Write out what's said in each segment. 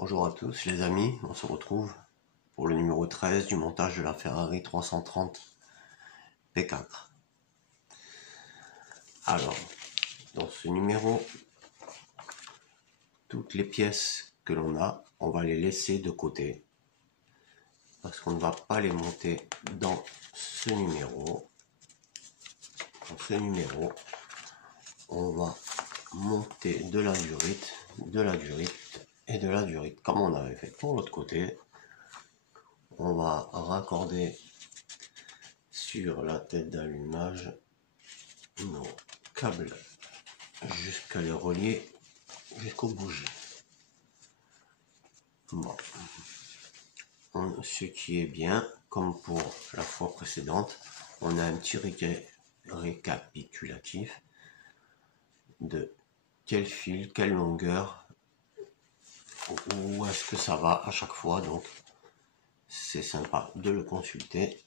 Bonjour à tous les amis, on se retrouve pour le numéro 13 du montage de la Ferrari 330 P4. Alors, dans ce numéro, toutes les pièces que l'on a, on va les laisser de côté parce qu'on ne va pas les monter dans ce numéro. Dans ce numéro, on va monter de la durite et de la durite comme on avait fait pour l'autre côté. On va raccorder sur la tête d'allumage nos câbles jusqu'à les relier jusqu'aux bougies. Bon. Ce qui est bien, comme pour la fois précédente, on a un petit récapitulatif de quel fil, quelle longueur, où est-ce que ça va à chaque fois, donc c'est sympa de le consulter.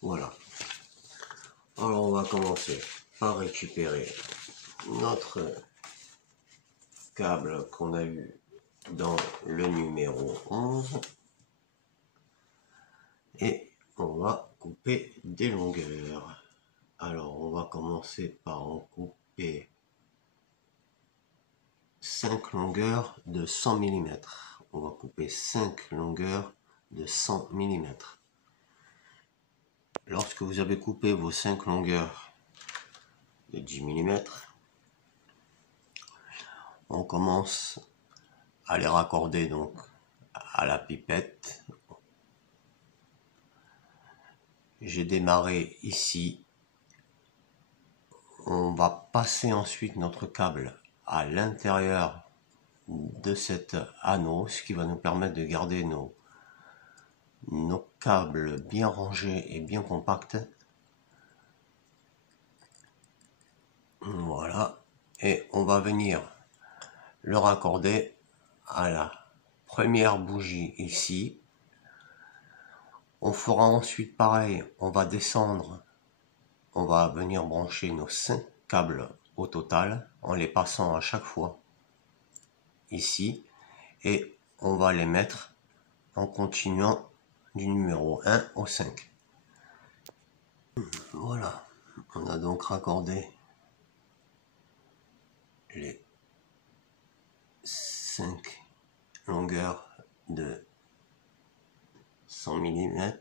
Voilà. Alors on va commencer par récupérer notre câble qu'on a eu dans le numéro 11 et on va couper des longueurs. Alors on va commencer par en couper 5 longueurs de 100 mm. On va couper 5 longueurs de 100 mm. Lorsque vous avez coupé vos 5 longueurs de 10 mm, on commence à les raccorder donc à la pipette. J'ai démarré ici. On va passer ensuite notre câble à l'intérieur de cet anneau, ce qui va nous permettre de garder nos câbles bien rangés et bien compacts. Voilà. Et on va venir le raccorder à la première bougie ici. On fera ensuite pareil, on va descendre, on va venir brancher nos 5 câbles au total en les passant à chaque fois ici et on va les mettre en continuant du numéro 1 au 5. Voilà, on a donc raccordé les 5 longueurs de 100 mm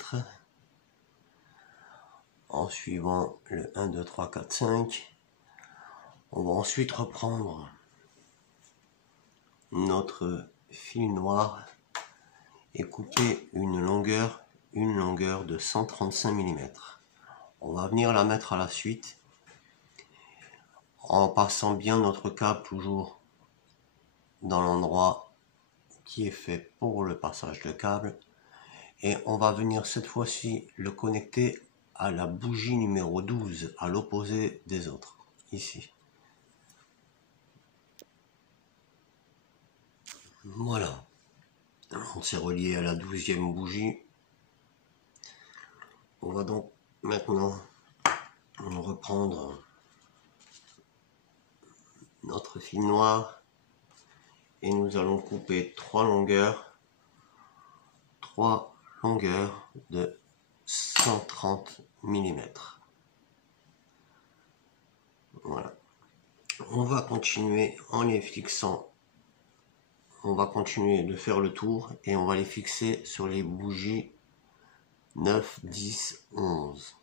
en suivant le 1, 2, 3, 4, 5. On va ensuite reprendre notre fil noir et couper une longueur de 135 mm. On va venir la mettre à la suite en passant bien notre câble toujours dans l'endroit qui est fait pour le passage de câble et on va venir cette fois-ci le connecter à la bougie numéro 12 à l'opposé des autres ici. Voilà, on s'est relié à la 12e bougie. On va donc maintenant reprendre notre fil noir et nous allons couper 3 longueurs de 130 mm. Voilà. On va continuer en les fixant. On va continuer de faire le tour et on va les fixer sur les bougies 9, 10, 11.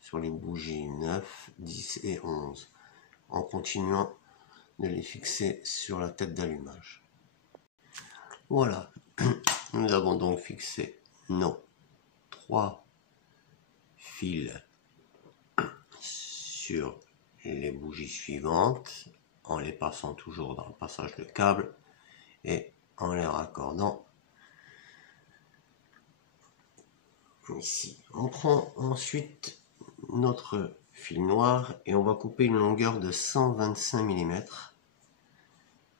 Sur les bougies 9, 10 et 11. En continuant de les fixer sur la tête d'allumage. Voilà. Nous avons donc fixé nos 3 fils sur les bougies suivantes en les passant toujours dans le passage de câble et en les raccordant ici. On prend ensuite notre fil noir et on va couper une longueur de 125 mm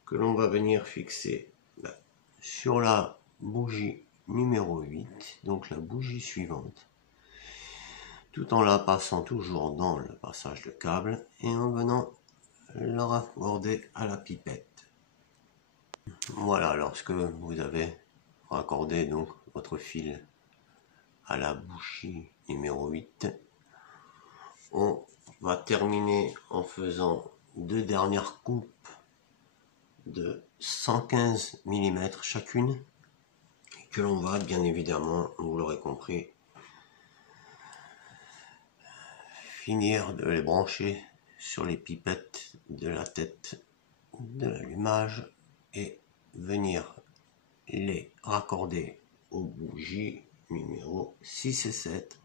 que l'on va venir fixer sur la bougie numéro 8, donc la bougie suivante, tout en la passant toujours dans le passage de câble et en venant le raccorder à la pipette. Voilà, lorsque vous avez raccordé donc votre fil à la bougie numéro 8, on va terminer en faisant deux dernières coupes de 115 mm chacune, que l'on va bien évidemment, vous l'aurez compris, finir de les brancher sur les pipettes de la tête de l'allumage et venir les raccorder aux bougies numéro 6 et 7